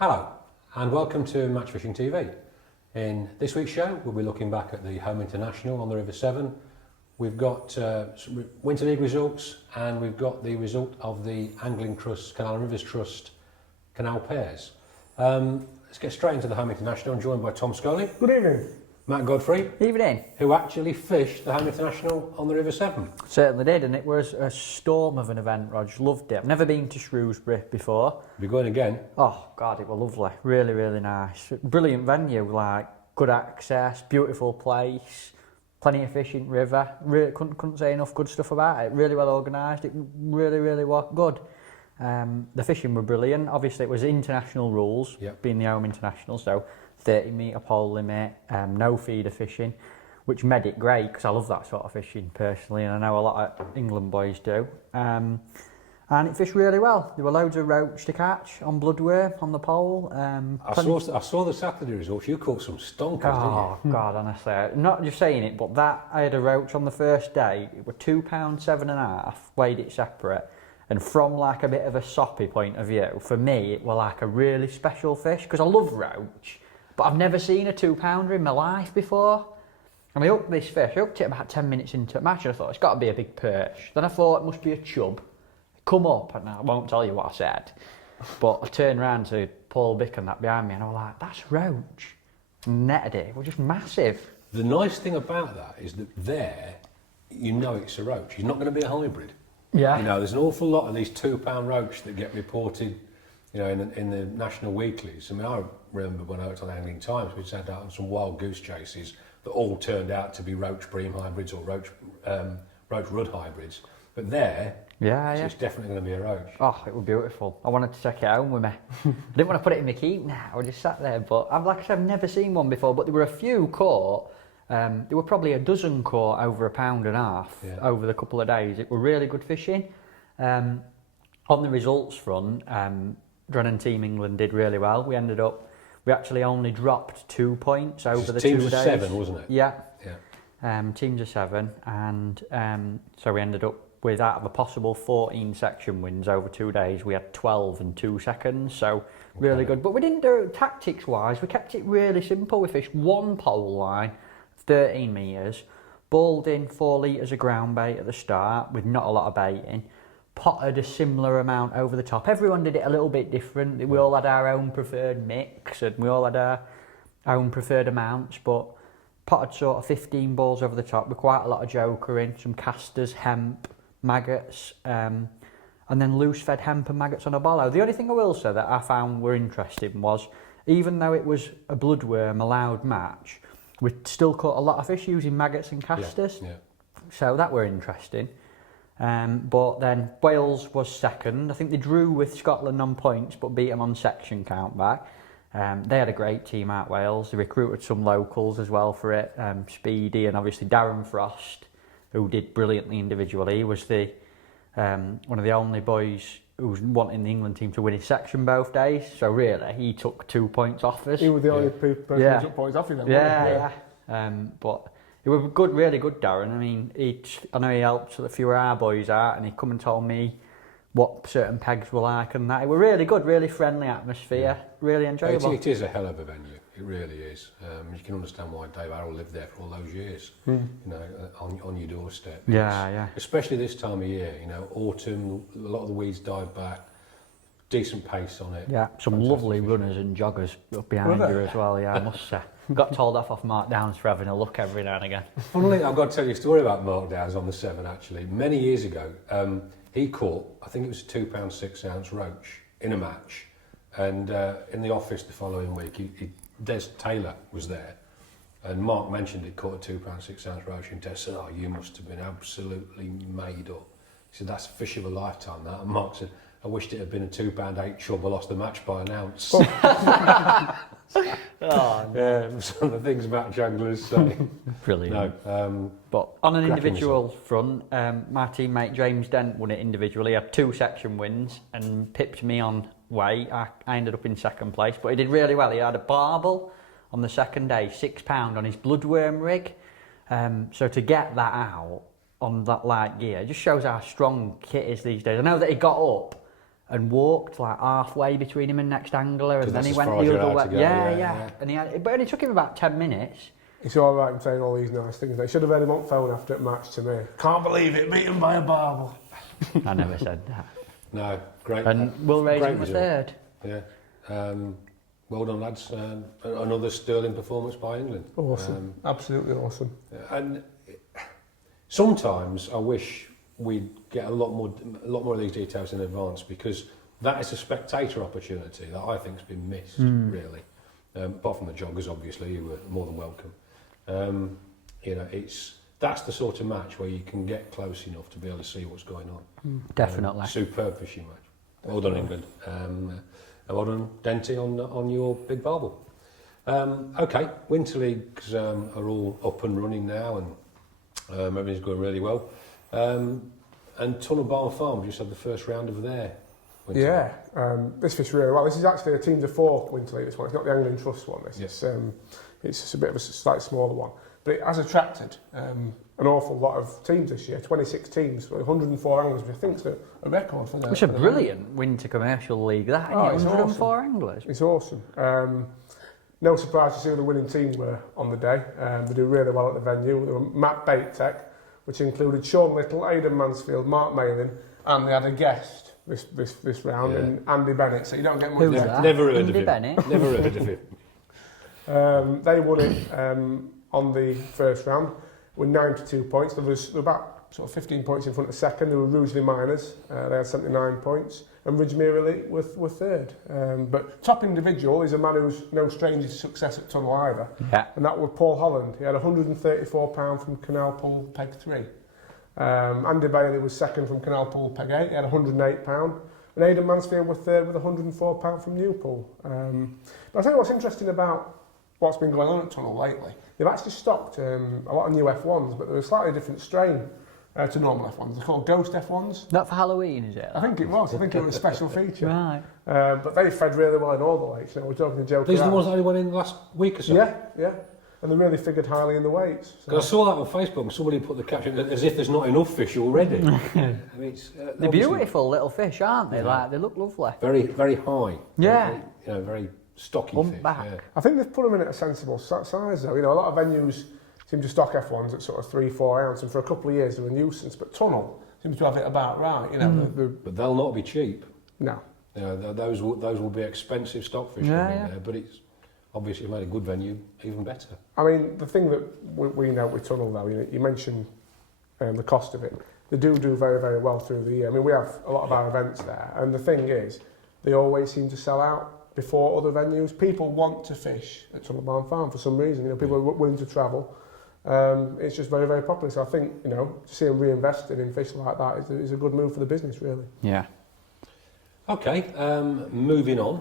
Hello and welcome to Match Fishing TV. In this week's show we'll be looking back at the Home International on the River Severn. We've got some Winter League results and we've got the result of the Angling Trust, Canal and Rivers Trust Canal Pairs. Let's get straight into the Home International. I'm joined by Tom Scholey. Good evening. Matt Godfrey. Evening. Who actually fished the Home International on the River Severn. Certainly did, and it was a storm of an event, Rog. Loved it. I've never been to Shrewsbury before. We're going again. Oh, God, it was lovely. Really, really nice. Brilliant venue, like good access, beautiful place, plenty of fishing, river. Really, couldn't say enough good stuff about it. Really well organised. It really was good. The fishing were brilliant. Obviously, it was international rules, being the Home International, so 30 metre pole limit, no feeder fishing, which made it great because I love that sort of fishing personally, and I know a lot of England boys do. And it fished really well. There were loads of roach to catch on bloodworm on the pole. I saw the Saturday results. You caught some stonkers, didn't you? Oh God, honestly, not just saying it, but that I had a roach on the first day. It were £2.7.5, weighed it separate. And from like a bit of a soppy point of view, for me, it was like a really special fish because I love roach. But I've never seen a £2-pounder in my life before. And I hooked this fish, I hooked it about 10 minutes into the match and I thought, it's got to be a big perch. Then I thought it must be a chub. Come up, and I won't tell you what I said. But I turned around to Paul Bick and that behind me and I was like, that's roach. And netted it, it was just massive. The nice thing about that is that there, you know it's a roach. He's not going to be a hybrid. Yeah. You know, there's an awful lot of these £2 roach that get reported, you know, in the national weeklies. I mean, I remember when I worked on the Angling Times, we sent out on some wild goose chases that all turned out to be roach bream hybrids or roach rudd hybrids. But there, it's definitely going to be a roach. Oh, it was beautiful. I wanted to take it home with me. I didn't want to put it in the keep now. I just sat there. But like I said, I've never seen one before. But there were a few caught. There were probably a dozen caught over £1.5 over the couple of days. It were really good fishing. On the results front, Drennan Team England did really well. We actually only dropped 2 points over the 2 days. Teams of 7, wasn't it? Yeah. Teams of 7, and so we ended up with, out of a possible 14 section wins over 2 days, we had 12 and 2 seconds, so really good. But we didn't do it tactics-wise, we kept it really simple. We fished one pole line, 13 metres, balled in 4 litres of ground bait at the start with not a lot of baiting, potted a similar amount over the top. Everyone did it a little bit different. We all had our own preferred mix and we all had our own preferred amounts, but potted sort of 15 balls over the top with quite a lot of jokering, some casters, hemp, maggots, and then loose fed hemp and maggots on a bollow. The only thing I will say that I found were interesting was, even though it was a bloodworm allowed match, we still caught a lot of fish using maggots and casters. So that were interesting. But then Wales was second. I think they drew with Scotland on points but beat them on section count back. They had a great team out Wales. They recruited some locals as well for it. Speedy and obviously Darren Frost, who did brilliantly individually. He was the one of the only boys who was wanting the England team to win his section both days. So really, he took 2 points off us. He was the only person who took points off him then. But it was good, really good, Darren. I mean, I know he helped a few of our boys out, and he come and told me what certain pegs were like and that. It was really good, really friendly atmosphere, really enjoyable. It is a hell of a venue. It really is. You can understand why Dave Harrell lived there for all those years. You know, on your doorstep. Especially this time of year. You know, autumn. A lot of the weeds died back. Decent pace on it. Yeah, some lovely runners and joggers up behind you as well. Yeah, I must say. Got told off Mark Downs for having a look every now and again. Funnily, I've got to tell you a story about Mark Downs on the Severn actually. Many years ago, he caught, I think it was a £2.6 roach in a match, and in the office the following week, Des Taylor was there, and Mark mentioned it caught a £2.6 roach, and Des said, "Oh, you must have been absolutely made up." He said, "That's a fish of a lifetime, that." And Mark said, "I wished it had been a £2.8 chub. I lost the match by an ounce." Some of the things about jugglers say. Brilliant. No, but on an individual front, my teammate James Dent won it individually. He had 2 section wins and pipped me on weight. I ended up in second place, but he did really well. He had a barbel on the second day, £6 on his bloodworm rig. So to get that out on that light gear just shows how strong kit is these days. I know that he got up and walked like halfway between him and next angler, and then he went the other way. Yeah. And it only took him about 10 minutes. It's all right in saying all these nice things. They should have had him on phone after the match to me. Can't believe it, beat him by a barbel. I never said that. No, great. And Will Rayson was third. Yeah. Well done, lads. Another sterling performance by England. Awesome. Absolutely awesome. And sometimes I wish we'd get a lot more of these details in advance, because that is a spectator opportunity that I think's been missed, really. Apart from the joggers, obviously, who were more than welcome. That's the sort of match where you can get close enough to be able to see what's going on. Definitely. Superb fishing match. Well done, England. And well done, Denty, on your big barbel. Okay, Winter Leagues are all up and running now, and everything's going really well. And Tunnel Barn Farm just had the first round of their Winter League. This fished really well. This is actually a teams of 4 Winter League, this one. It's not the Angling Trust one. It's just a bit of a slightly smaller one. But it has attracted an awful lot of teams this year, 26 teams, 104 anglers, which I think is a record for them. It's a brilliant winter commercial league, that, isn't it? 104 awesome. Anglers. It's awesome. No surprise to see who the winning teams were on the day. They do really well at the venue. They were Matt Bait Tech, which included Sean Little, Aidan Mansfield, Mark Malin, and they had a guest this round, and Andy Bennett, so you don't get much. Who's that? Never heard Andy of him. Bennett? Never heard of him. They won it on the first round with 92 points. There was about sort of 15 points in front of second. There were Rugeley Miners, they had 79 points, and Ridgemere Elite were third. But top individual is a man who's no stranger to success at Tunnel either, and that was Paul Holland. He had £134 from Canal Pool Peg 3. Andy Bailey was second from Canal Pool Peg 8, he had £108. And Aidan Mansfield was third with £104 from Newpool. But I'll tell you what's interesting about what's been going on at Tunnel lately. They've actually stocked a lot of new F1s, but they're a slightly different strain to normal F1s. They're called Ghost F1s. Not for Halloween, is it? I think it was. I think it was a special feature. Right. But they fed really well in all the lakes. We're talking to Joe. These are the ones that only went in the last week or so? Yeah. And they really figured highly in the weights. So. I saw that on Facebook, and somebody put the caption as if there's not enough fish already. They're beautiful little fish, aren't they? Yeah. Like, they look lovely. Very, very high. Yeah. Very stocky fish. Back. Yeah. I think they've put them in at a sensible size, though. A lot of venues seem to stock F1s at sort of 3-4 ounce, and for a couple of years they were a nuisance. But Tunnel seems to have it about right. But they'll not be cheap. No. Those will be expensive stockfish coming there, but it's obviously made a good venue even better. I mean, the thing that we know with Tunnel, though, you mentioned the cost of it. They do very, very well through the year. I mean, we have a lot of our events there, and the thing is, they always seem to sell out before other venues. People want to fish at Tunnel Barn Farm for some reason. People are willing to travel. It's just very, very popular. So I think, to see them reinvesting in fish like that is a good move for the business, really. Yeah. Okay, moving on.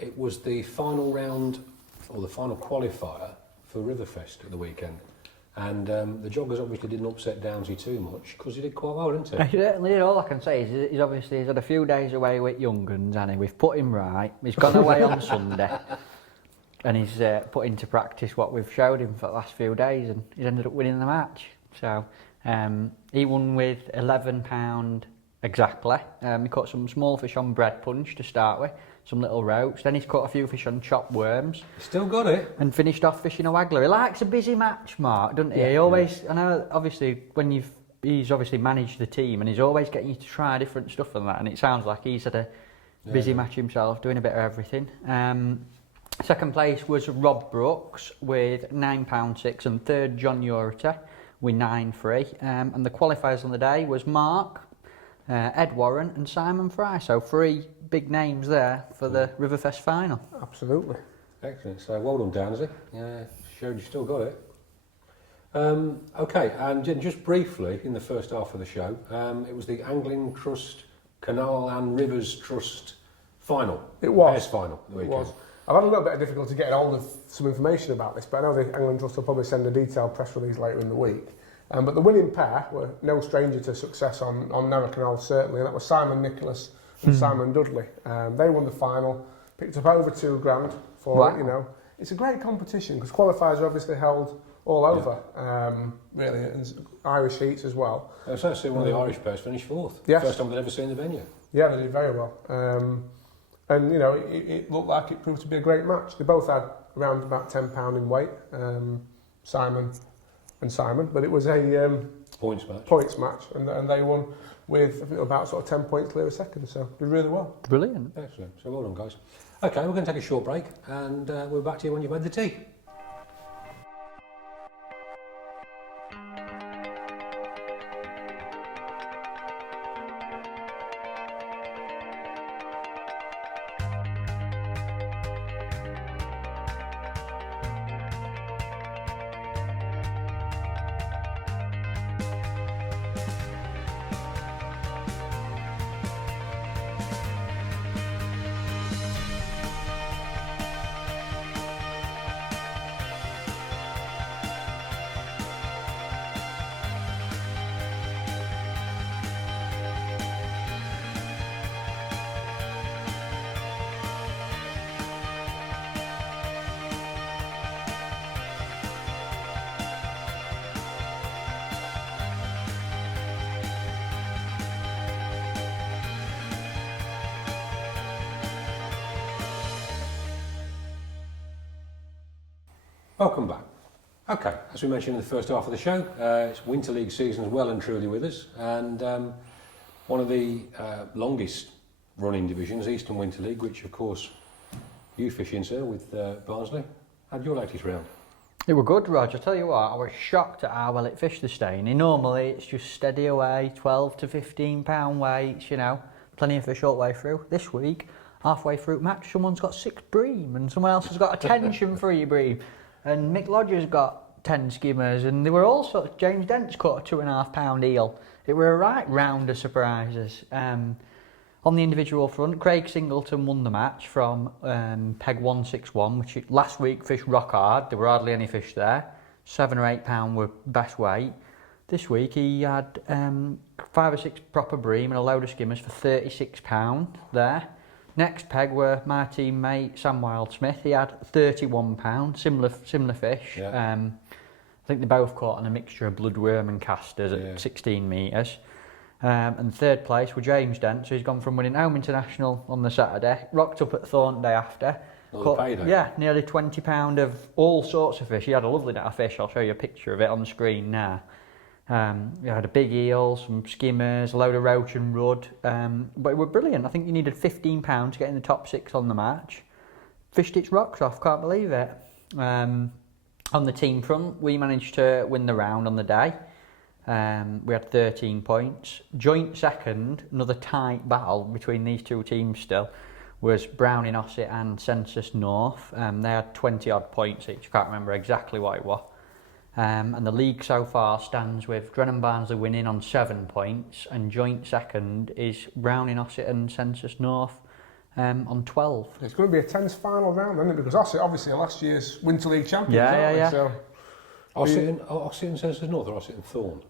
It was the final round, or the final qualifier for RiverFest at the weekend. And the joggers obviously didn't upset Downsy too much, because he did quite well, didn't he? He certainly did. All I can say is he's had a few days away with young guns, and we've put him right. He's gone away on Sunday, and he's put into practice what we've showed him for the last few days, and he's ended up winning the match. So he won with £11 exactly. He caught some small fish on bread punch to start with, some little roach. Then he's caught a few fish on chopped worms. Still got it. And finished off fishing a waggler. He likes a busy match, Mark, doesn't he? Yeah, he always, I know, obviously, he's obviously managed the team, and he's always getting you to try different stuff and that, and it sounds like he's had a busy match himself, doing a bit of everything. Second place was Rob Brooks with £9.6, and third John Urita with 9.3. And the qualifiers on the day was Mark, Ed Warren and Simon Fry. So 3 big names there for the RiverFest final. Absolutely. Excellent. So well done, Downsy. Yeah, showed you still got it. Okay, and just briefly in the first half of the show, it was the Angling Trust Canal and Rivers Trust final. It was. Pairs final. The weekend. It was. I've had a little bit of difficulty getting hold of some information about this, but I know the Angling Trust will probably send a detailed press release later in the week. But the winning pair were no stranger to success on Narrow Canal, certainly, and that was Simon Nicholas and Simon Dudley. They won the final, picked up over £2,000 for it, It's a great competition, because qualifiers are obviously held all over, really, and Irish heats as well. I was actually one of the Irish pairs finished 4th. Yes. First time they'd ever seen the venue. Yeah, they did very well. And, you know, it looked like it proved to be a great match. They both had around about £10 in weight, Simon and Simon, but it was a points match, and they won with, I think, about sort of 10 points clear a second, so did really well. Brilliant. Excellent. So well done, guys. Okay, we're going to take a short break, and we're back to you when you've made the tea. Welcome back. Okay, as we mentioned in the first half of the show, it's Winter League season is well and truly with us, and one of the longest running divisions, Eastern Winter League, which of course you fish in, sir, with Barnsley. How'd your latest round? It were good, Roger. I tell you what, I was shocked at how well it fished this day. Normally it's just steady away, 12 to 15 pound weights, you know, plenty of fish all the way through. This week, halfway through match, someone's got 6 bream and someone else has got a tension-free bream. And Mick Lodger's got 10 skimmers, and there were all sorts. James Dent's caught a 2.5 pound eel. It were a right round of surprises. On the individual front, Craig Singleton won the match from peg 161, which last week fished rock hard. There were hardly any fish there. 7 or 8 pound were best weight. This week he had 5 or 6 proper bream and a load of skimmers for 36 pound there. Next peg were my teammate Sam Wildsmith. He had 31 pound, similar fish. Yeah. I think they both caught on a mixture of bloodworm and casters at 16 metres. And third place were James Dent, so he's gone from winning Home International on the Saturday, rocked up at Thornton day after. Yeah, nearly 20 pound of all sorts of fish. He had a lovely net of fish. I'll show you a picture of it on the screen now. We had a big eel, some skimmers, a load of roach and rudd, but it were brilliant. I think you needed 15 pounds to get in the top 6 on the match. Fished its rocks off, can't believe it. On the team front, we managed to win the round on the day. We had 13 points. Joint second, another tight battle between these two teams still, was Browning Ossett and Census North. They had 20 odd points each, I can't remember exactly what it was. And the league so far stands with Drennan Barnsley winning on 7 points, and joint second is Browning Ossett and Census North on 12. It's going to be a tense final round, isn't it? Because Ossett, obviously, last year's Winter League champions, yeah. So Ossett and Census North, or Ossett and Thorn?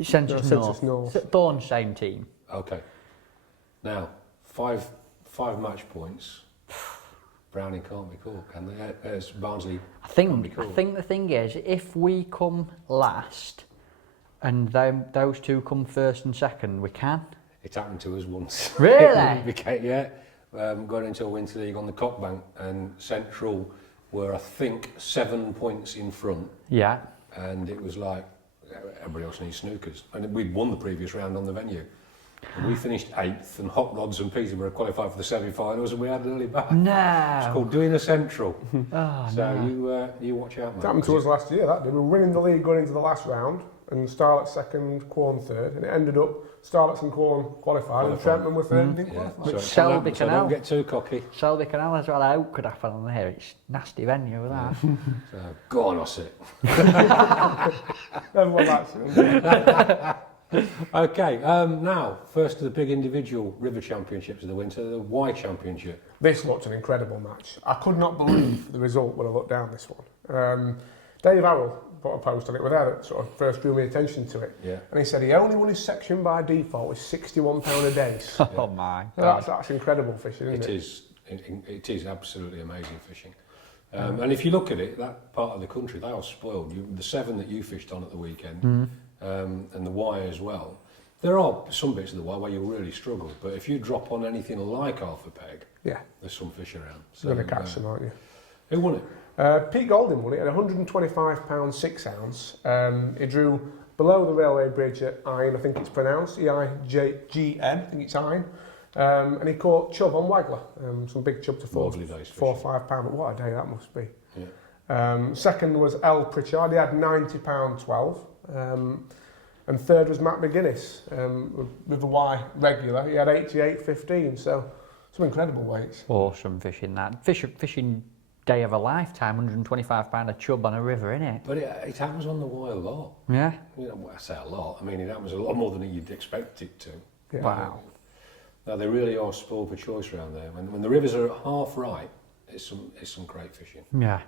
Census North. Thorn, same team. Okay. Now, five match points. Browning can't be caught, can they? As Barnsley can't be caught. I think the thing is, if we come last and those two come first and second, we can. It's happened to us once. Really? Going into a Winter League on the Cockbank, and Central were, I think, 7 points in front. Yeah. And it was like, everybody else needs snookers. And we'd won the previous round on the venue. And we finished 8th, and Hot Rods and Peterborough qualified for the semi-finals, and we had an early back. No. It's called doing a Central. Oh, so no. you watch out, mate. It happened to us last year, that did. We were winning the league going into the last round, and Starlet second, Quorn third, and it ended up Starlet and Quorn qualified, and Trentman were third and didn't qualify. But Selby so don't get too cocky. Selby Canal as well, I hope could happen on there. It's nasty venue with that. So go on, Ossett. Everyone likes it. Okay, now, first to the big individual river championships of the winter, the Y Championship. This looked an incredible match. I could not believe the result when I looked down this one. Dave Harrell put a post on it without it, sort of first drew my attention to it. Yeah. And he said he only won his section by default with £61 a day. Oh my God. That's incredible fishing, isn't it? It is absolutely amazing fishing. And if you look at it, that part of the country, they are spoiled. The 7 that you fished on at the weekend, and the Y as well, There are some bits of the Wye where you really struggle, but if you drop on anything like half a peg, there's some fish around. So you're going to catch them, aren't you? Who won it? Pete Golding won it at £125 6 ounce. He drew below the railway bridge at Iron, I think it's pronounced, E-I-G-N, I think it's Iron. And he caught chub on Waggler, some big chub to 4 or 5 pound. What a day that must be. Yeah. Second was L. Pritchard, he had £90 12. And third was Matt McGuinness, River Wye regular, he had 88.15, so some incredible weights. Awesome fishing that. Fishing day of a lifetime, £125 a chub on a river, innit? But it happens on the Wye a lot. Yeah. You know, I say a lot, I mean it happens a lot more than you'd expect it to. Yeah. Wow. No, they really are spoiled for choice around there. When the rivers are half right, it's some great fishing. Yeah,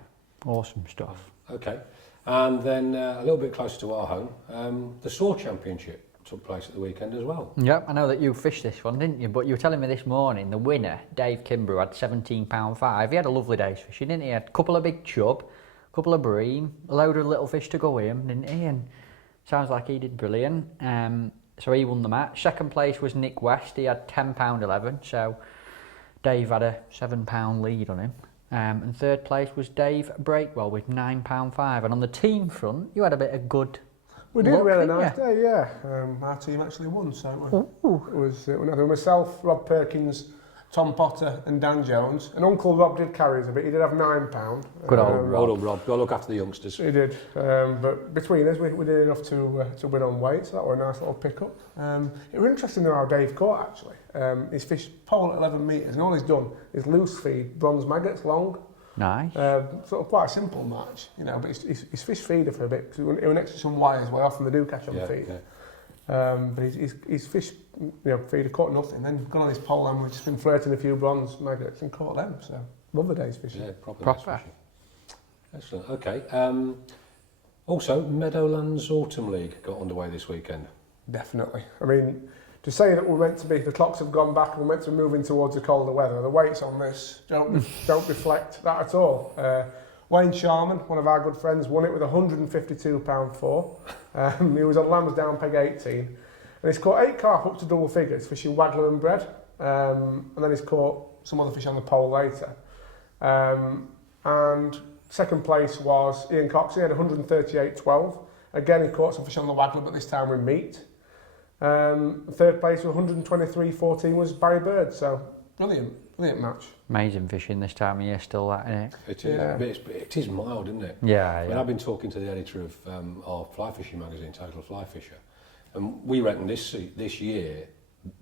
awesome stuff. Okay, and then a little bit closer to our home, the Soar Championship took place at the weekend as well. Yep, I know that you fished this one, didn't you? But you were telling me this morning, the winner, Dave Kimbrough, had £17.5. He had a lovely day's fishing, didn't he? He had a couple of big chub, a couple of bream, a load of little fish to go in, didn't he? And sounds like he did brilliant. So he won the match. Second place was Nick West. He had £10.11. So Dave had a £7 lead on him. And third place was Dave Breakwell with £9.5. And on the team front, you had a bit of good We did luck, a really didn't nice you? day, yeah. Our team actually won, so it was myself, Rob Perkins, Tom Potter and Dan Jones. And Uncle Rob did carry us a bit, he did have £9. Good old Rob. Hold on, Rob, got to look after the youngsters. He did, but between us we did enough to win on weight, so that was a nice little pick-up. It was interesting how Dave caught actually. He's fished pole at 11 metres and all he's done is loose feed bronze maggots long. Nice. Sort of quite a simple match, you know, but he's fish feeder for a bit, because he went next to some wires where often they do catch on feed. Yeah. But he's fish, you know, feeder, caught nothing, then gone on his pole and we've just been flirting a few bronze maggots and caught them, so love the day's fishing. Yeah, proper. Nice fishing. Excellent, okay. Also, Meadowlands Autumn League got underway this weekend. Definitely. I mean, to say that we're meant to be, the clocks have gone back and we're meant to be moving towards the colder weather, the weights on this don't reflect that at all. Wayne Sharman, one of our good friends, won it with £152 4. He was on Lambsdown peg 18. And he's caught 8 carp up to double figures, fishing Waggler and bread. And then he's caught some other fish on the pole later. And second place was Ian Cox, he had 138.12. Again, he caught some fish on the Waggler, but this time with meat. Third place with 123.14 was Barry Bird, so brilliant match. Amazing fishing this time of year, still that, innit? It is, Yeah. it is mild, isn't it? Yeah, I mean, I've been talking to the editor of our fly fishing magazine, Total Fly Fisher, and we reckon this year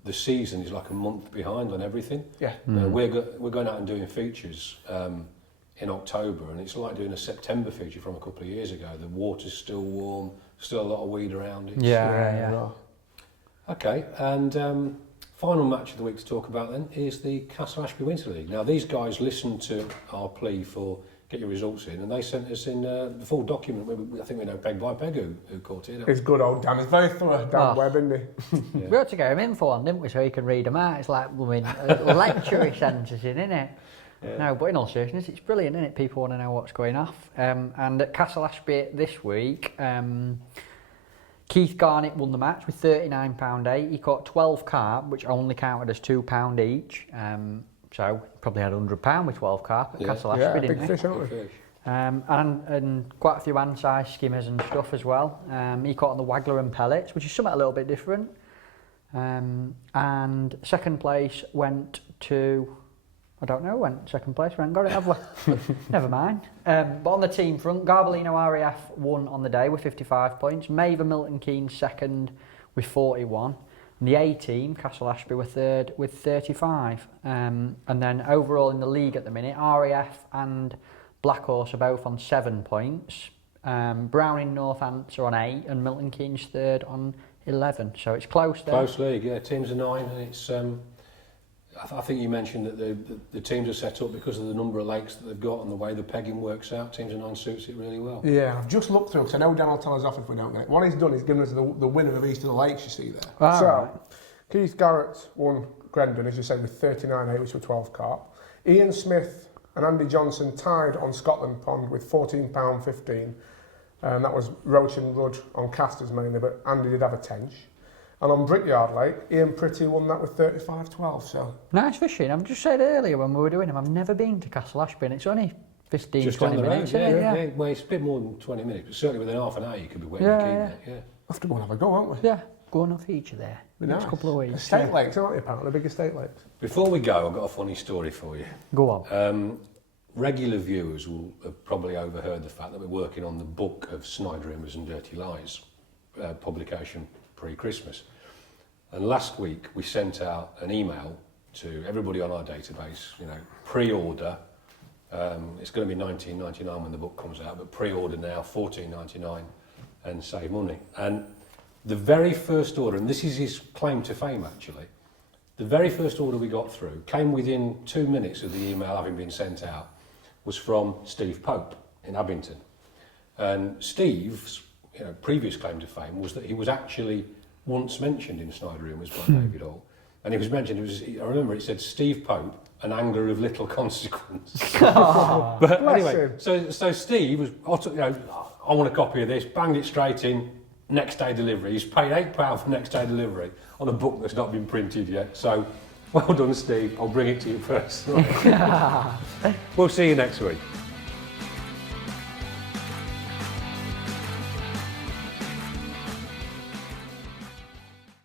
the season is like a month behind on everything. Yeah. We're going out and doing features in October, and it's like doing a September feature from a couple of years ago. The water's still warm, still a lot of weed around it. Yeah. Okay, and final match of the week to talk about then is the Castle Ashby Winter League. Now these guys listened to our plea for get your results in, and they sent us in the full document. I think we know peg by peg who caught it. It's good old Dan. He's very thorough, Dan Webb, isn't he? We ought to get him in for one, didn't we, so he can read them out. It's like, a lecture he sends us in, isn't it? Yeah. No, but in all seriousness, it's brilliant, isn't it? People want to know what's going off. And at Castle Ashby this week, Keith Garnett won the match with £39.8. He caught 12 carp, which only counted as £2 each. So probably had £100 with 12 carp at Castle Ashby, didn't he? Big fish, aren't we? And quite a few hand-sized skimmers and stuff as well. He caught on the Waggler and pellets, which is something a little bit different. And second place went to... I don't know when second place, we haven't got it, have we? Never mind. But on the team front, Garbolino RAF won on the day with 55 points. Maver Milton Keynes second with 41. And the A team, Castle Ashby, were third with 35. And then overall in the league at the minute, RAF and Black Horse are both on 7 points. Browning Northants are on 8 and Milton Keynes third on 11. So it's close there. Close league, yeah. Teams are 9, and it's... I think you mentioned that the teams are set up because of the number of lakes that they've got and the way the pegging works out. Teams are 9 suits it really well. Yeah, I've just looked through, because I know Dan will tell us off if we don't get it. What he's done is given us the winner of each of the lakes, you see there. Ah, so, right. Keith Garrett won Grendon, as you said, with 39.8, which were 12 carp. Ian Smith and Andy Johnson tied on Scotland Pond with £14.15. That was Roach and Rudd on casters mainly, but Andy did have a tench. And on Brickyard Lake, Ian Pretty won that with 35-12, so... Nice fishing. I've just said earlier when we were doing them, I've never been to Castle Ashby, and it's only 15, Just 20 on the minutes. road, Isn't it? yeah. Well, it's a bit more than 20 minutes, but certainly within half an hour you could be wetting the key net, yeah. We'll have to go and have a go, aren't we? Yeah, going off each of there. Next couple of weeks. Estate lakes, aren't they, apparently? Big estate lakes. Before we go, I've got a funny story for you. Go on. Regular viewers will have probably overheard the fact that we're working on the book of Snide Rumours and Dirty Lies, publication pre-Christmas. And last week we sent out an email to everybody on our database, you know, pre-order. It's going to be $19.99 when the book comes out, but pre-order now, $14.99, and save money. And the very first order, and this is his claim to fame actually, the very first order we got through came within 2 minutes of the email having been sent out, was from Steve Pope in Abington. And Steve's previous claim to fame was that he was actually once mentioned in Snide Rumours by David Hall. And he was mentioned, I remember it said Steve Pope, an angler of little consequence. But anyway, so Steve was, I want a copy of this, banged it straight in, next day delivery. He's paid £8 for next day delivery on a book that's not been printed yet. So well done, Steve. I'll bring it to you personally. We'll see you next week.